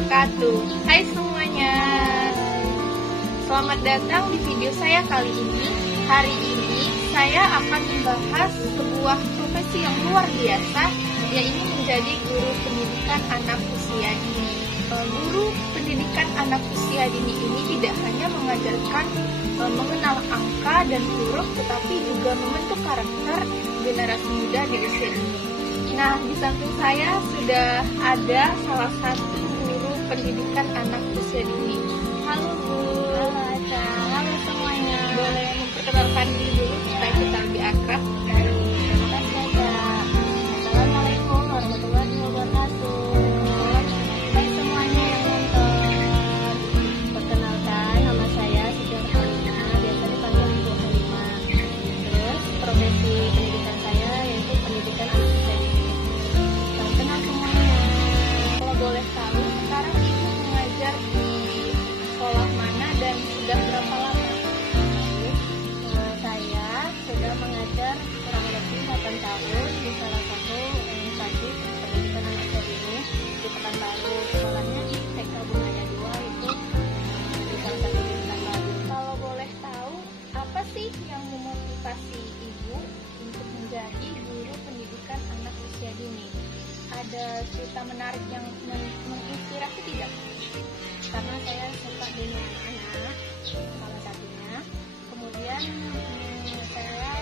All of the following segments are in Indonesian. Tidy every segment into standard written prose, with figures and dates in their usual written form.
wabarakatuh. Hai semuanya, selamat datang di video saya kali ini. Hari ini saya akan membahas sebuah profesi yang luar biasa, yaitu menjadi guru pendidikan anak usia dini. Guru pendidikan anak usia dini ini tidak hanya mengajarkan mengenal angka dan huruf, tetapi juga membentuk karakter generasi muda di usia dini. Nah, di samping saya sudah ada salah satu guru pendidikan anak usia dini. Halo Bu. Halo Aca. Halo semuanya. Boleh memperkenalkan diri dulu supaya kita lebih akrab? Terima kasih Aca. Assalamualaikum warahmatullahi wabarakatuh. Hai semuanya yang nonton. Perkenalkan, nama saya Siti Arfalina, biasa dipanggil Ibu Halima. Terus profesi pendidikan saya yaitu pendidikan anak usia dini. Kenal semuanya. Kalau boleh tahu, sekarang Ibu mengajar di sekolah mana dan sudah berapa lama? Saya sudah mengajar kurang lebih 8 tahun di salah satu instansi pendidikan anak usia dini di Pekanbaru. Sekolahnya di TK Bunaya 2 itu di salah satu di Pekanbaru. Kalau boleh tahu, apa sih yang memotivasi Ibu untuk menjadi guru pendidikan anak usia dini? Ada cerita menarik yang menginspirasi tidak? Karena saya suka dunia anak, salah satunya. Kemudian saya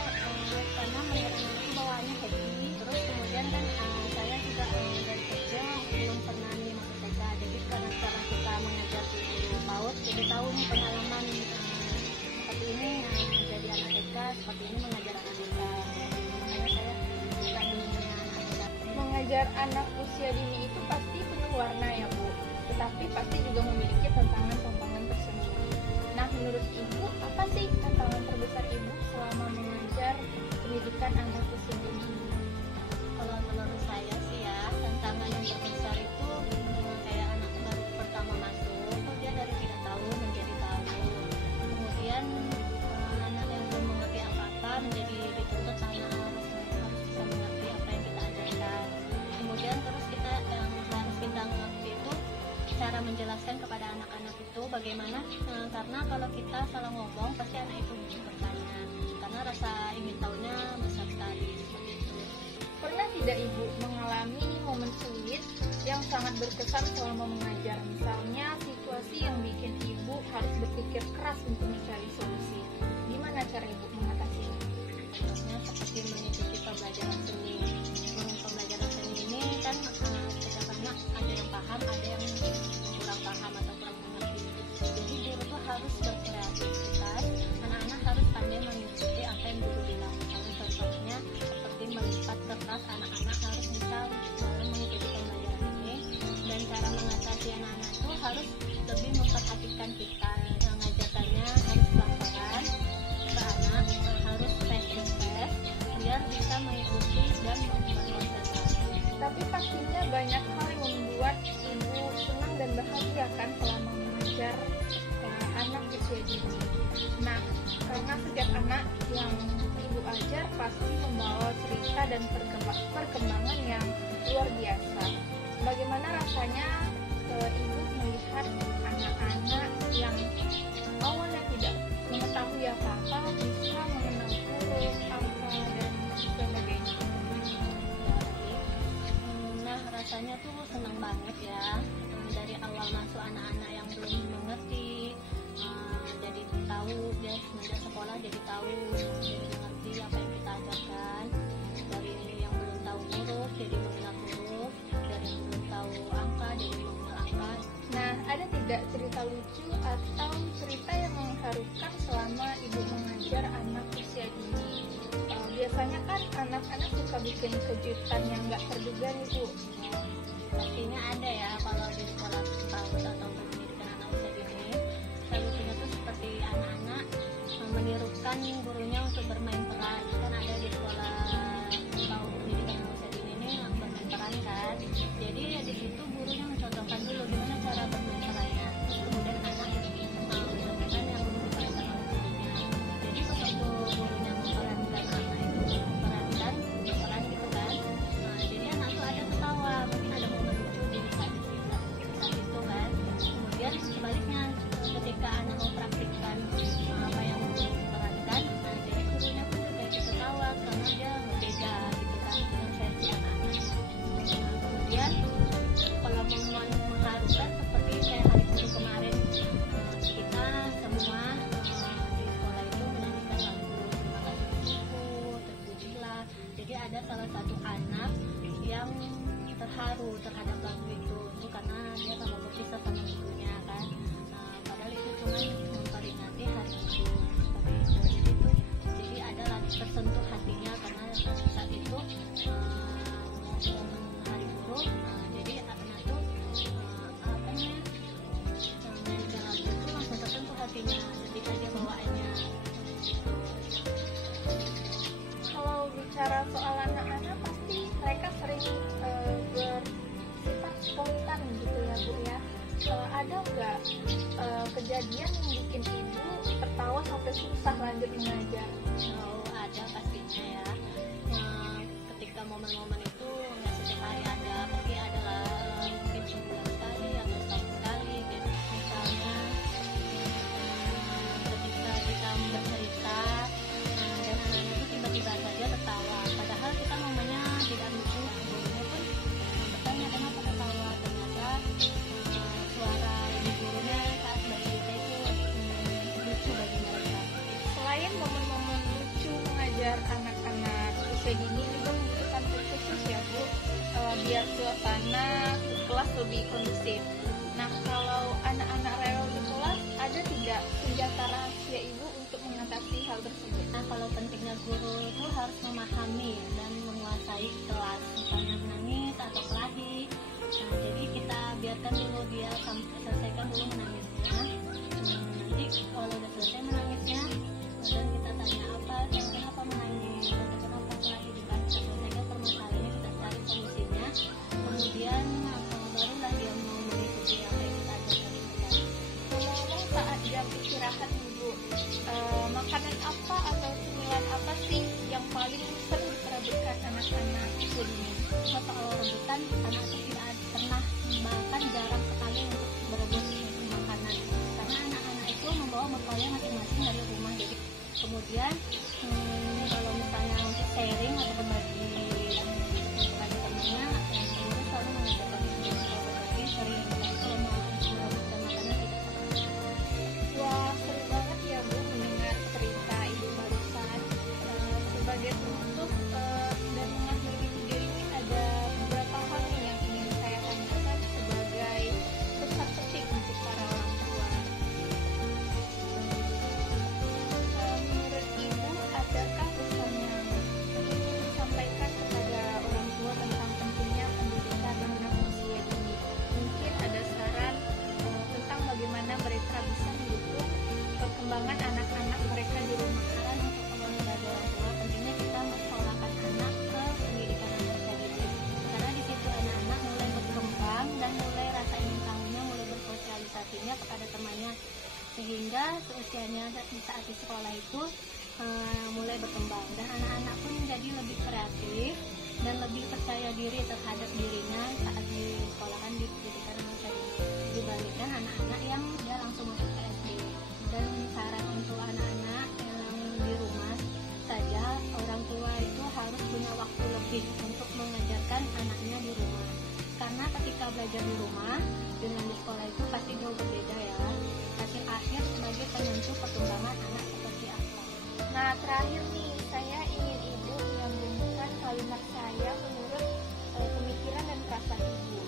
karena melihat anak itu bawaannya happy. Terus kemudian kan saya juga dari kecil belum pernah nih masuk TK. Jadi karena sekarang kita mengajar di PAUD, jadi tahu nih pengalaman seperti ini jadi anak TK, seperti ini mengajar anak TK. Makanya saya suka dunia anak. Mengajar anak usia dini itu pasti penuh warna ya Bu, tetapi pasti juga memiliki tantangan-tantangan tersendiri. Nah, menurut Ibu, apa sih tantangan terbesar Ibu selama mengajar pendidikan anak usia dini? Kalau menurut saya sih ya, tantangan yang terbesar itu kayak anak baru pertama masuk, dia dari tidak tahu menjadi tahu. Kemudian anak yang belum mengerti apa-apa menjadi dituntut karena harus bisa mengerti apa yang kita ajarkan. Kemudian terus kita yang harus kita mengerti itu cara menjelaskan kepada anak-anak itu bagaimana, karena kalau kita salah ngomong pasti anak itu bertanya, karena rasa ingin tahunya besar sekali seperti itu. Pernah tidak Ibu mengalami momen sulit yang sangat berkesan selama mengajar? Misalnya situasi yang bikin Ibu harus berpikir keras untuk mencari solusi. Gimana cara Ibu mengatasinya? Contohnya seperti mengikuti pembelajaran seni. Pembelajaran seni ini kan setiap anak ada yang paham, ada yang kurang paham atau kurang mengerti. Jadi guru itu harus berkreativitas, anak-anak harus pandai mengikuti apa yang guru bilang. Misalnya contohnya seperti melipat kertas, anak-anak harus bisa mengikuti pembelajaran ini. Dan cara mengatasi anak-anak itu harus lebih memperhatikan kita, mengajarkannya harus pelan-pelan ke anak, harus face to face biar bisa mengikuti dan berkonsentrasi. Tapi pastinya banyak hal yang membuat Ibu senang dan bahagia kan selama mengajar anak usia dini. Nah, karena setiap anak yang Ibu ajar pasti membawa cerita dan perkembangan yang luar biasa. Bagaimana rasanya Ibu melihat anak-anak yang awalnya tidak mengetahui apa-apa bisa mengenal huruf, angka, dan sebagainya? Nah, rasanya tuh senang banget ya. Dari awal masuk anak-anak yang belum mengerti, jadi tahu dia semenjak sekolah jadi tahu, jadi mengerti apa yang kita ajarkan. Dari yang belum tahu huruf jadi mengenal huruf, dari yang belum tahu angka jadi mengenal angka. Nah, ada tidak cerita lucu atau cerita yang mengharukan selama Ibu mengajar anak usia dini? Biasanya kan anak-anak suka bikin kejutan yang nggak terduga nih Bu. Pastinya ada ya, kalau di sekolah PAUD atau pendidikan anak usia dini, lucunya tuh seperti anak-anak menirukan gurunya untuk bermain peran. Kan ada di sekolah PAUD pendidikan anak usia dini ini bermain peran kan. Jadi ya di situ gurunya mencontohkan dulu gimana cara bermain perannya. Terus kemudian anak mencontohkan yang diperankan oleh gurunya. Jadi waktu gurunya memperankan anak itu memperankan berperan gitu kan. Jadi anak tuh ada ketawa, mungkin ada momen lucu di saat itu kan. satu anak yang terharu terhadap lagu itu karena dia tak mau berpisah sama ibunya kan. Padahal itu cuma memperingati hari ibu seperti itu. Jadi ada lagu tersentuh hatinya karena saat itu momen hari buruh. Jadi anak tuh menyanyikan lagu itu langsung tersentuh hatinya ketika dia bawaannya. Kalau bicara soal anak-anak pasti mereka sering bersifat spontan gitu ya Bu ya. Ada nggak kejadian yang bikin ibu tertawa sampai susah lanjut mengajar? Oh, ada pastinya ya. Ketika momen-momen itu nggak setiap hari ada, tapi adalah mungkin sebulan sekali atau setahun sekali. Jadi misalnya ketika kita bercerita dan anak-anak itu tiba-tiba saja tertawa, padahal kita momennya tidak lucu, gurunya pun bertanya kenapa tertawa. Ternyata suara ibu gurunya saat bercerita itu lucu bagi mereka. Selain momen-momen lucu mengajar anak-anak usia dini juga membutuhkan trik khusus ya Bu, biar suasana kelas lebih kondusif. Nah, kalau anak-anak rewel di kelas, ada tidak senjata rahasia ibu untuk mengatasi hal tersebut? Nah, kalau pentingnya guru itu harus memahami dan menguasai kelas, misalnya menangis atau kelahi. Nah, jadi kita biarkan dulu dia selesaikan dulu menangisnya. Nanti kalau udah selesai menangisnya, dan kita tanya kenapa menangis atau kenapa kelahi, kita selesaikan permasalahannya, kita cari solusinya. Kemudian barulah dia mau mengikuti apa yang kita ajarkan. Ngomong-ngomong saat jam istirahat ibu, makanan apa atau cemilan apa sih yang paling sering diperebutkan anak-anak usia dini? Soal rebutan, anak itu tidak pernah bahkan jarang sekali untuk berebut makanan karena anak-anak itu membawa bekalnya masing-masing dari rumah. Jadi kemudian kalau misalnya untuk sharing atau berbagi kepada temannya, guru selalu mengajarkan untuk berbagi sering. Tapi kalau mau berebutkan makanan tidak pernah. Wah, seru banget ya Bu mendengar cerita ibu barusan. Sebagai penutup dan mengakhiri video ini ada beberapa hal nih yang ingin saya tanyakan sebagai pesan-pesan untuk para orang tua. Menurut ibu, adakah pesan yang ingin disampaikan kepada orang tua tentang pentingnya pendidikan anak usia dini? Mungkin ada saran tentang bagaimana mereka bisa mendukung perkembangan anak-anak mereka di rumah. Saran untuk kalau sebagai orang tua, pentingnya kita mensekolahkan anak ke pendidikan anak usia dini karena di situ anak-anak mulai berkembang dan mulai rasa ingin tahunya, mulai bersosialisasinya kepada temannya, sehingga seusianya di saat di sekolah itu mulai berkembang dan anak-anak pun menjadi lebih kreatif dan lebih percaya diri terhadap dirinya saat di sekolahan di pendidikan anak usia dini dibandingkan anak-anak yang dia langsung masuk ke SD. Dan saran untuk anak-anak yang di rumah saja, orang tua itu harus punya waktu lebih untuk mengajarkan anaknya di rumah karena ketika belajar di rumah dengan di sekolah itu pasti jauh berbeda ya. Hasil akhir sebagai penentu perkembangan anak seperti apa. Nah, terakhir nih, saya ingin ibu menyambungkan kalimat saya menurut pemikiran dan perasaan ibu.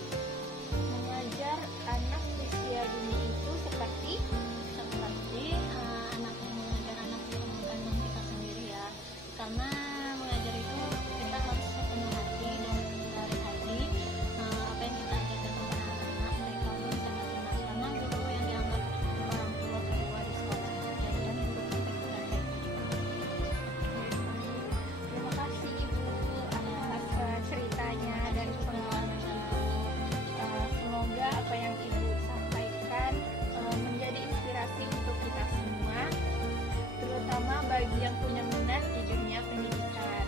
Mengajar anak usia dini itu seperti anak yang mengajar anak yang kandung kita sendiri ya, karena mengajar itu kita harus sepenuh hati dan dari hati. Apa yang kita ajarkan kepada anak-anak mereka pun sangat senang karena guru yang dianggap orang tua kedua di sekolah dan guru penting belajar. Terima kasih ibu atas ceritanya dan pengalaman ibu. Semoga apa yang ibu sampaikan menjadi inspirasi untuk kita semua, terutama bagi yang punya minat di dunia pendidikan.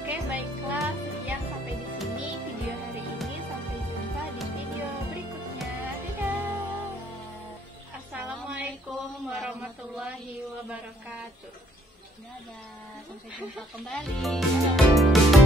Oke, baiklah, sekian sampai di sini video hari ini. Sampai jumpa di video berikutnya. Dadah. Assalamualaikum warahmatullahi wabarakatuh. Dadah, sampai jumpa kembali.